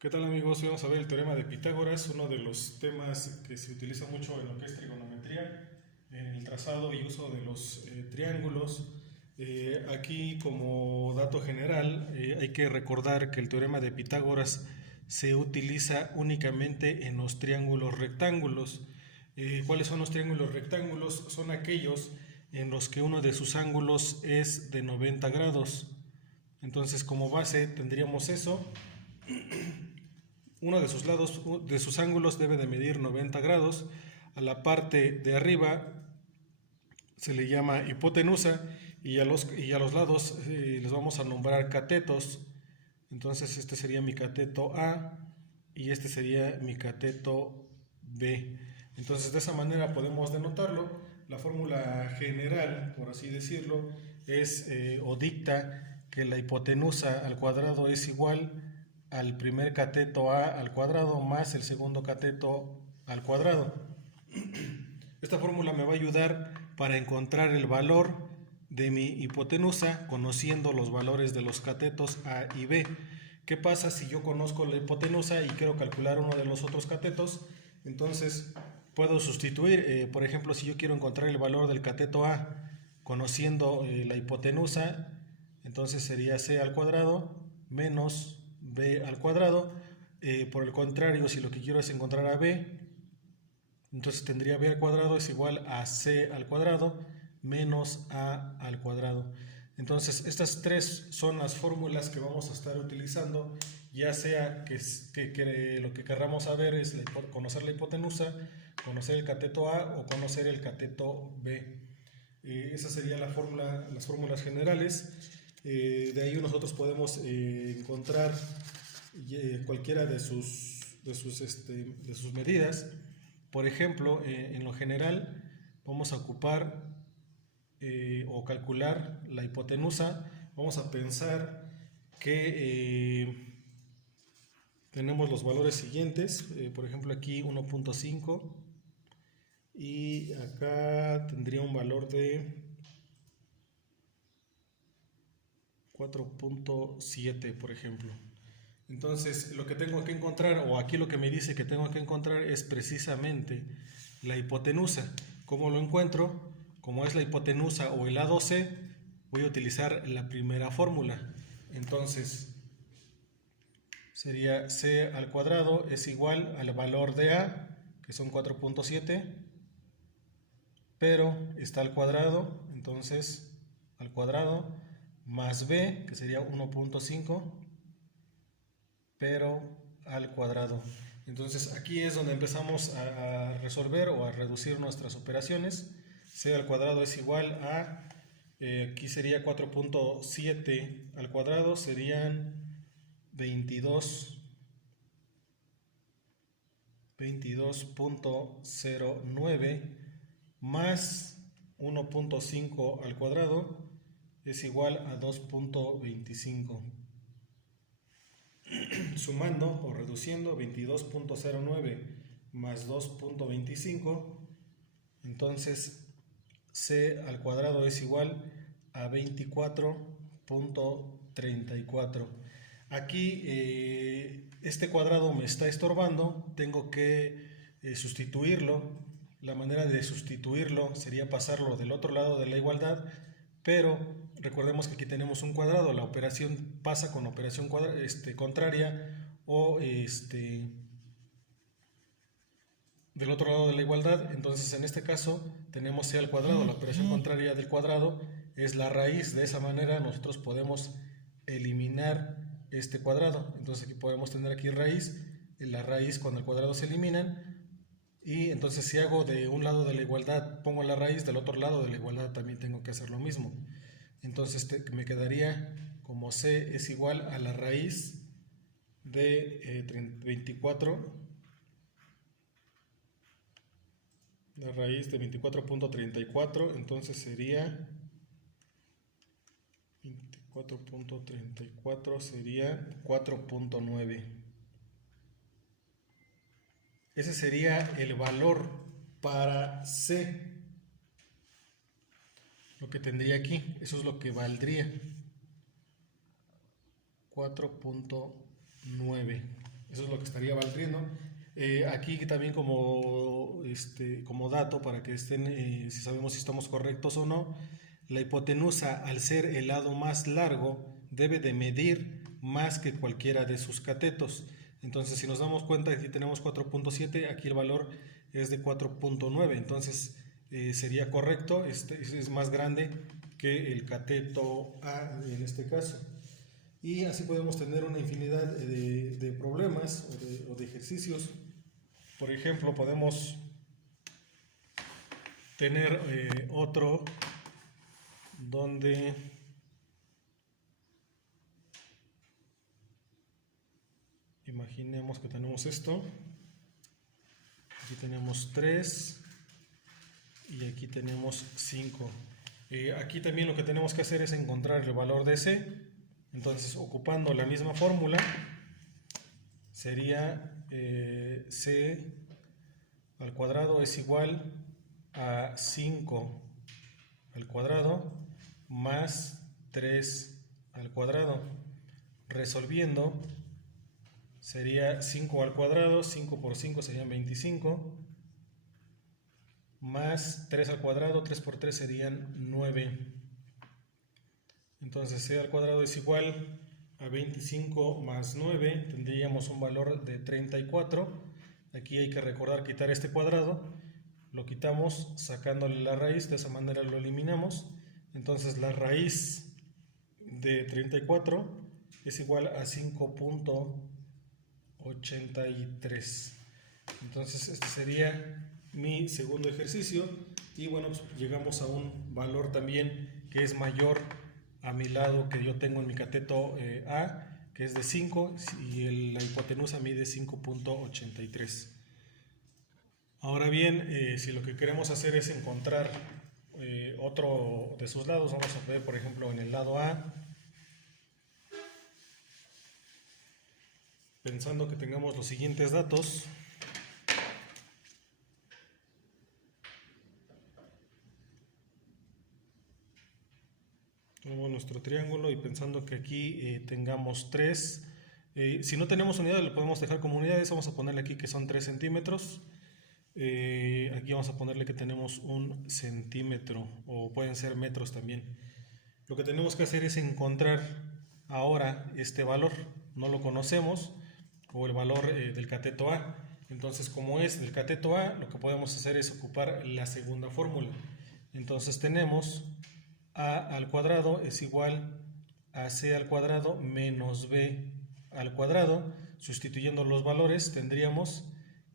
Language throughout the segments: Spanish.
¿Qué tal amigos? Hoy vamos a ver el teorema de Pitágoras, uno de los temas que se utiliza mucho en lo que es trigonometría, en el trazado y uso de los triángulos. Aquí como dato general hay que recordar que el teorema de Pitágoras se utiliza únicamente en los triángulos rectángulos. ¿Cuáles son los triángulos rectángulos? Son aquellos en los que uno de sus ángulos es de 90 grados. Entonces como base tendríamos eso. Uno de sus lados, de sus ángulos debe de medir 90 grados. A la parte de arriba se le llama hipotenusa y a los lados les vamos a nombrar catetos. Entonces este sería mi cateto A y este sería mi cateto B. Entonces de esa manera podemos denotarlo. La fórmula general, por así decirlo, es o dicta que la hipotenusa al cuadrado es igual al primer cateto A al cuadrado más el segundo cateto al cuadrado. Esta fórmula me va a ayudar para encontrar el valor de mi hipotenusa conociendo los valores de los catetos A y B. ¿Qué pasa si yo conozco la hipotenusa y quiero calcular uno de los otros catetos? Entonces puedo sustituir, por ejemplo, si yo quiero encontrar el valor del cateto A conociendo la hipotenusa, entonces sería C al cuadrado menos B al cuadrado. Por el contrario, si lo que quiero es encontrar a B, entonces tendría B al cuadrado es igual a C al cuadrado menos A al cuadrado. Entonces estas tres son las fórmulas que vamos a estar utilizando, ya sea que lo que querramos saber es conocer la hipotenusa, conocer el cateto A o conocer el cateto B. Esa sería las fórmulas generales. De ahí nosotros podemos encontrar cualquiera de sus medidas. Por ejemplo, en lo general vamos a ocupar o calcular la hipotenusa. Vamos a pensar que tenemos los valores siguientes. Por ejemplo, aquí 1.5 y acá tendría un valor de 4.7, por ejemplo. Entonces, lo que tengo que encontrar, o aquí lo que me dice que tengo que encontrar es precisamente la hipotenusa. ¿Cómo lo encuentro? Como es la hipotenusa o el lado C, voy a utilizar la primera fórmula. Entonces, sería C al cuadrado es igual al valor de A, que son 4.7, pero está al cuadrado, entonces al cuadrado, más B, que sería 1.5, pero al cuadrado. Entonces aquí es donde empezamos a resolver o a reducir nuestras operaciones. C al cuadrado es igual a, aquí sería 4.7 al cuadrado, serían 22.09 más 1.5 al cuadrado es igual a 2.25. Sumando o reduciendo 22.09 más 2.25, entonces C al cuadrado es igual a 24.34. Aquí este cuadrado me está estorbando, tengo que sustituirlo. La manera de sustituirlo sería pasarlo del otro lado de la igualdad, pero recordemos que aquí tenemos un cuadrado, la operación pasa con operación contraria o del otro lado de la igualdad. Entonces en este caso tenemos C al cuadrado, la operación contraria del cuadrado es la raíz. De esa manera nosotros podemos eliminar este cuadrado. Entonces aquí podemos tener aquí raíz, la raíz con el cuadrado se eliminan. Y entonces si hago de un lado de la igualdad pongo la raíz, del otro lado de la igualdad también tengo que hacer lo mismo. Entonces me quedaría como C es igual a la raíz de 24, la raíz de 24.34, entonces sería 24.34 sería 4.9. Ese sería el valor para C. Lo que tendría aquí, eso es lo que valdría 4.9. Eso es lo que estaría valdriendo. Aquí también como dato para que estén, si sabemos si estamos correctos o no, la hipotenusa al ser el lado más largo debe de medir más que cualquiera de sus catetos. Entonces si nos damos cuenta, aquí tenemos 4.7, aquí el valor es de 4.9, entonces sería correcto, es más grande que el cateto A en este caso. Y así podemos tener una infinidad de problemas o de ejercicios. Por ejemplo, podemos tener otro donde imaginemos que tenemos esto. Aquí tenemos 3 y aquí tenemos 5. Aquí también lo que tenemos que hacer es encontrar el valor de C. Entonces, ocupando la misma fórmula, sería C al cuadrado es igual a 5 al cuadrado más 3 al cuadrado. Resolviendo, sería 5 al cuadrado, 5 por 5 serían 25, más 3 al cuadrado, 3 por 3 serían 9. Entonces C al cuadrado es igual a 25 más 9, tendríamos un valor de 34. Aquí hay que recordar quitar este cuadrado, lo quitamos sacándole la raíz, de esa manera lo eliminamos. Entonces la raíz de 34 es igual a 5.83. Entonces este sería mi segundo ejercicio y bueno, pues llegamos a un valor también que es mayor a mi lado que yo tengo en mi cateto A, que es de 5 y la hipotenusa mide 5.83. Ahora bien, si lo que queremos hacer es encontrar otro de sus lados, vamos a ver por ejemplo en el lado A, pensando que tengamos los siguientes datos. Tenemos nuestro triángulo y pensando que aquí tengamos 3. Si no tenemos unidades, lo podemos dejar como unidades. Vamos a ponerle aquí que son 3 centímetros. Aquí vamos a ponerle que tenemos 1 centímetro o pueden ser metros también. Lo que tenemos que hacer es encontrar ahora este valor. No lo conocemos, o el valor del cateto A. Entonces, como es del cateto A, lo que podemos hacer es ocupar la segunda fórmula. Entonces tenemos A al cuadrado es igual a C al cuadrado menos B al cuadrado. Sustituyendo los valores tendríamos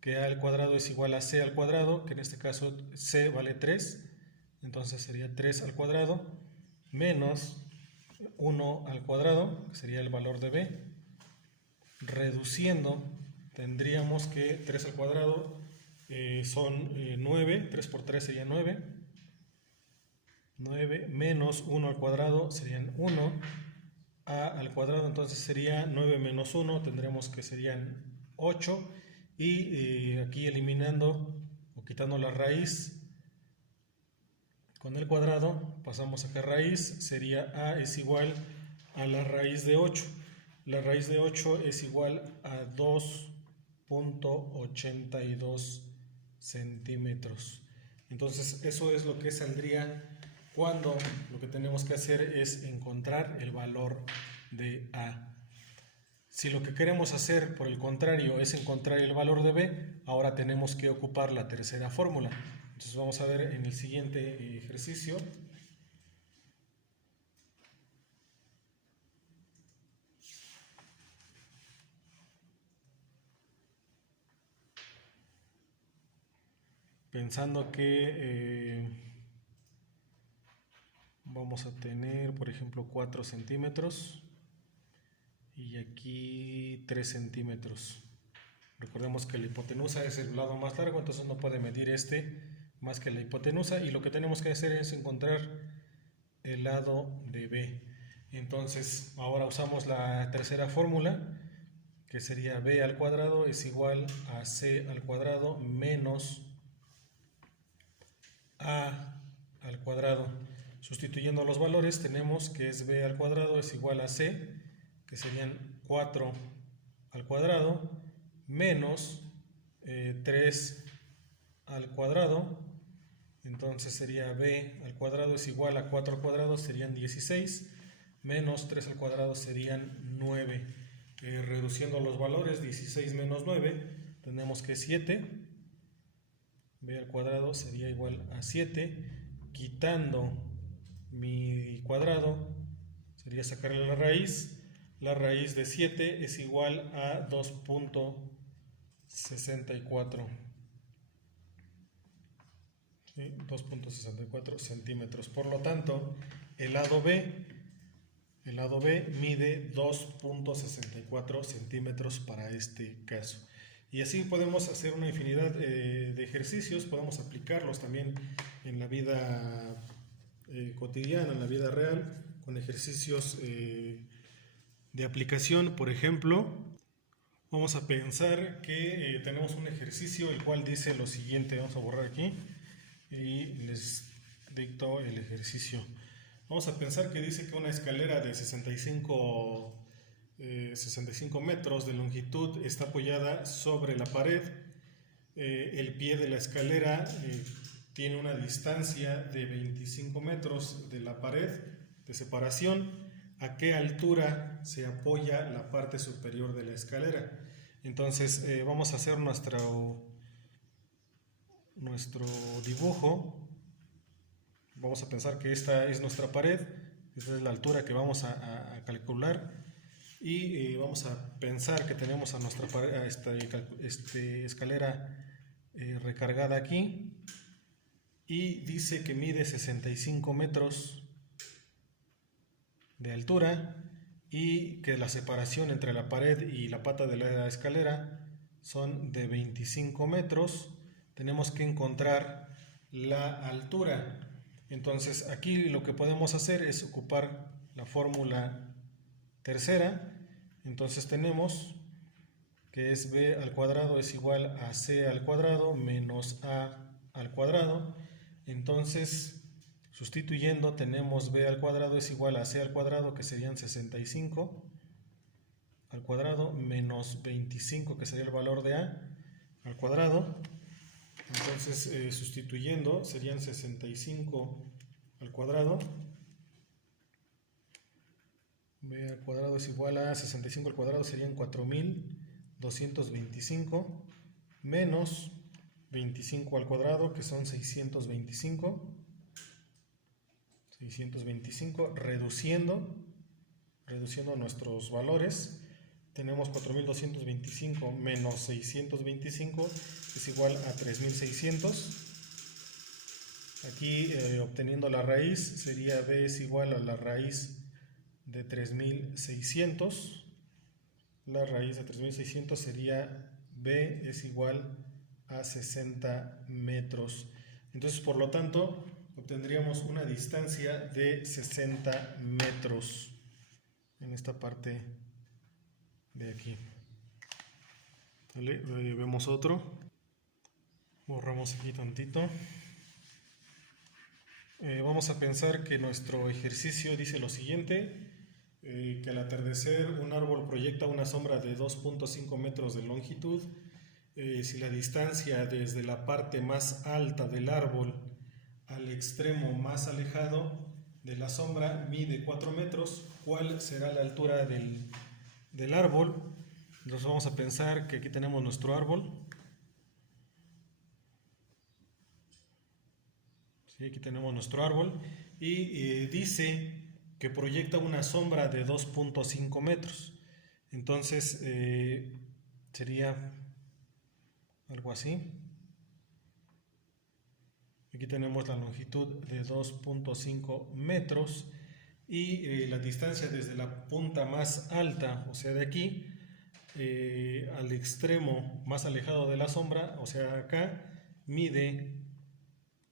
que A al cuadrado es igual a C al cuadrado, que en este caso C vale 3, entonces sería 3 al cuadrado menos 1 al cuadrado, que sería el valor de B. Reduciendo, tendríamos que 3 al cuadrado son 9, 3 por 3 sería 9, 9 menos 1 al cuadrado serían 1, A al cuadrado entonces sería 9 menos 1, tendremos que serían 8, y aquí eliminando o quitando la raíz con el cuadrado, pasamos acá raíz, sería A es igual a la raíz de 8. La raíz de 8 es igual a 2.82 centímetros. Entonces eso es lo que saldría cuando lo que tenemos que hacer es encontrar el valor de A. Si lo que queremos hacer, por el contrario, es encontrar el valor de B, ahora tenemos que ocupar la tercera fórmula. Entonces vamos a ver en el siguiente ejercicio. Pensando que vamos a tener, por ejemplo, 4 centímetros y aquí 3 centímetros. Recordemos que la hipotenusa es el lado más largo, entonces no puede medir este más que la hipotenusa, y lo que tenemos que hacer es encontrar el lado de B. Entonces ahora usamos la tercera fórmula, que sería B al cuadrado es igual a C al cuadrado menos A al cuadrado. Sustituyendo los valores tenemos que es B al cuadrado es igual a C, que serían 4 al cuadrado menos 3 al cuadrado. Entonces sería b al cuadrado es igual a 4 al cuadrado, serían 16, menos 3 al cuadrado serían 9. Reduciendo los valores, 16 menos 9, tenemos que 7. b al cuadrado sería igual a 7, quitando mi cuadrado, sería sacarle la raíz. La raíz de 7 es igual a 2.64. ¿Sí? 2.64 centímetros. Por lo tanto, el lado B mide 2.64 centímetros para este caso. Y así podemos hacer una infinidad de ejercicios, podemos aplicarlos también en la vida cotidiana, en la vida real, con ejercicios de aplicación. Por ejemplo, vamos a pensar que tenemos un ejercicio el cual dice lo siguiente. Vamos a borrar aquí y les dicto el ejercicio. Vamos a pensar que dice que una escalera de 65 metros de longitud está apoyada sobre la pared. El pie de la escalera tiene una distancia de 25 metros de la pared de separación. ¿A qué altura se apoya la parte superior de la escalera? Entonces vamos a hacer nuestro dibujo. Vamos a pensar que esta es nuestra pared, esta es la altura que vamos a calcular, y vamos a pensar que tenemos a nuestra pared, a esta escalera recargada aquí, y dice que mide 65 metros de altura y que la separación entre la pared y la pata de la escalera son de 25 metros. Tenemos que encontrar la altura. Entonces aquí lo que podemos hacer es ocupar la fórmula tercera. Entonces tenemos que es b al cuadrado es igual a c al cuadrado menos a al cuadrado. Entonces, sustituyendo, tenemos b al cuadrado es igual a c al cuadrado, que serían 65 al cuadrado, menos 25, que sería el valor de a al cuadrado. Entonces, sustituyendo, serían 65 al cuadrado. B al cuadrado es igual a 65 al cuadrado, serían 4225, menos 25 al cuadrado, que son 625. Reduciendo nuestros valores, tenemos 4225 menos 625 es igual a 3600. Aquí obteniendo la raíz, sería b es igual a la raíz de 3600. La raíz de 3600 sería b es igual a 60 metros. Entonces, por lo tanto, obtendríamos una distancia de 60 metros en esta parte de aquí. ¿Vale? Vemos otro. Borramos aquí tantito. Vamos a pensar que nuestro ejercicio dice lo siguiente. Que al atardecer un árbol proyecta una sombra de 2.5 metros de longitud. Si la distancia desde la parte más alta del árbol al extremo más alejado de la sombra mide 4 metros, ¿cuál será la altura del árbol? Entonces vamos a pensar que aquí tenemos nuestro árbol. Sí, aquí tenemos nuestro árbol y dice que proyecta una sombra de 2.5 metros. Entonces sería algo así. Aquí tenemos la longitud de 2.5 metros y la distancia desde la punta más alta, o sea de aquí, al extremo más alejado de la sombra, o sea acá, mide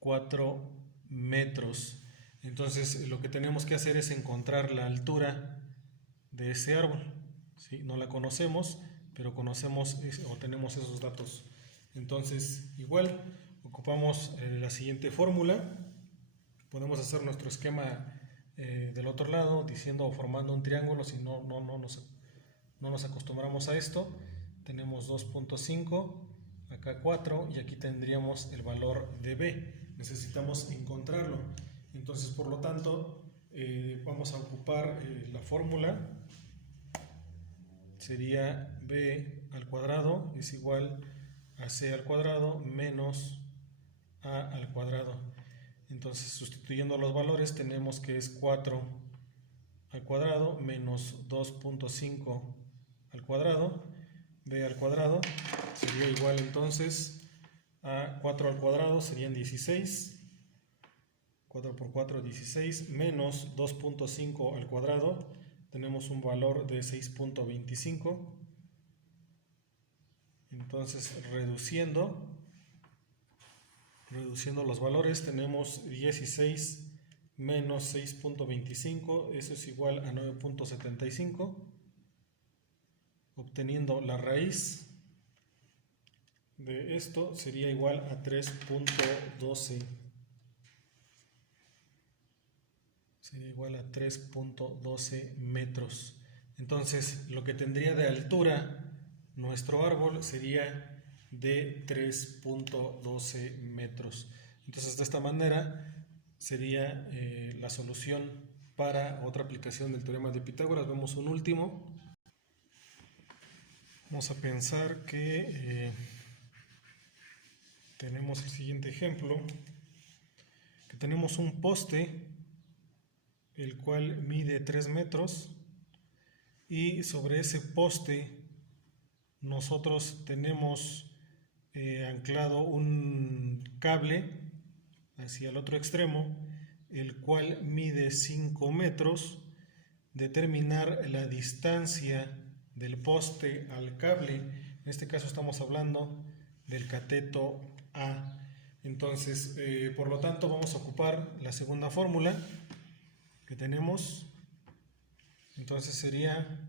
4 metros. Entonces lo que tenemos que hacer es encontrar la altura de ese árbol. ¿Sí? No la conocemos, pero conocemos o tenemos esos datos. Entonces igual ocupamos la siguiente fórmula. Podemos hacer nuestro esquema del otro lado diciendo o formando un triángulo si no no nos acostumbramos a esto. Tenemos 2.5, acá 4 y aquí tendríamos el valor de b. Necesitamos encontrarlo. Entonces, por lo tanto, vamos a ocupar la fórmula. Sería b al cuadrado es igual a c al cuadrado menos a al cuadrado. Entonces, sustituyendo los valores, tenemos que es 4 al cuadrado menos 2.5 al cuadrado. B al cuadrado sería igual entonces a 4 al cuadrado, serían 16. 4 por 4, 16, menos 2.5 al cuadrado. Tenemos un valor de 6.25. Entonces, reduciendo los valores, tenemos 16 menos 6.25, eso es igual a 9.75. Obteniendo la raíz de esto sería igual a 3.12. Sería igual a 3.12 metros. Entonces, lo que tendría de altura nuestro árbol sería de 3.12 metros. Entonces, de esta manera sería la solución para otra aplicación del teorema de Pitágoras. Vemos un último. Vamos a pensar que tenemos el siguiente ejemplo, que tenemos un poste el cual mide 3 metros y sobre ese poste nosotros tenemos anclado un cable hacia el otro extremo, el cual mide 5 metros. Determinar la distancia del poste al cable, en este caso estamos hablando del cateto A. Entonces, por lo tanto, vamos a ocupar la segunda fórmula que tenemos. Entonces sería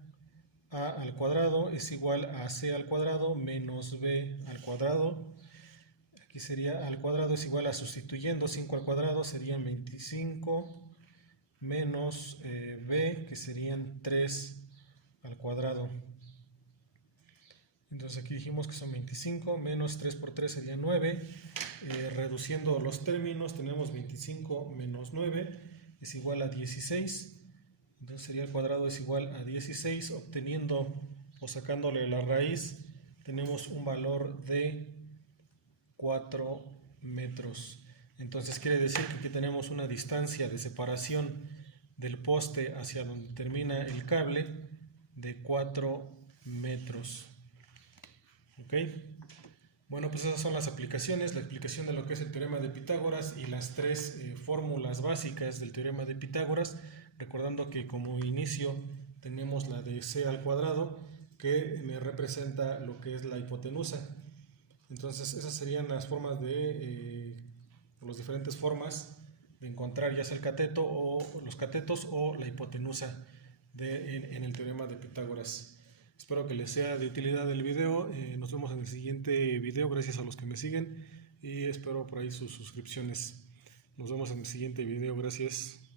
a al cuadrado es igual a c al cuadrado menos b al cuadrado. Aquí sería al cuadrado es igual a, sustituyendo 5 al cuadrado, serían 25 menos b, que serían 3 al cuadrado. Entonces aquí dijimos que son 25 menos 3 por 3 sería 9. Reduciendo los términos, tenemos 25 menos 9 es igual a 16. Entonces sería al cuadrado es igual a 16. Obteniendo o sacándole la raíz, tenemos un valor de 4 metros. Entonces quiere decir que aquí tenemos una distancia de separación del poste hacia donde termina el cable de 4 metros. ¿Ok? Bueno, pues esas son las aplicaciones, la explicación de lo que es el teorema de Pitágoras y las tres fórmulas básicas del teorema de Pitágoras, recordando que como inicio tenemos la de c al cuadrado, que me representa lo que es la hipotenusa. Entonces esas serían las formas de, las diferentes formas de encontrar ya sea el cateto o los catetos o la hipotenusa en el teorema de Pitágoras. Espero que les sea de utilidad el video. Nos vemos en el siguiente video. Gracias a los que me siguen y espero por ahí sus suscripciones. Nos vemos en el siguiente video. Gracias.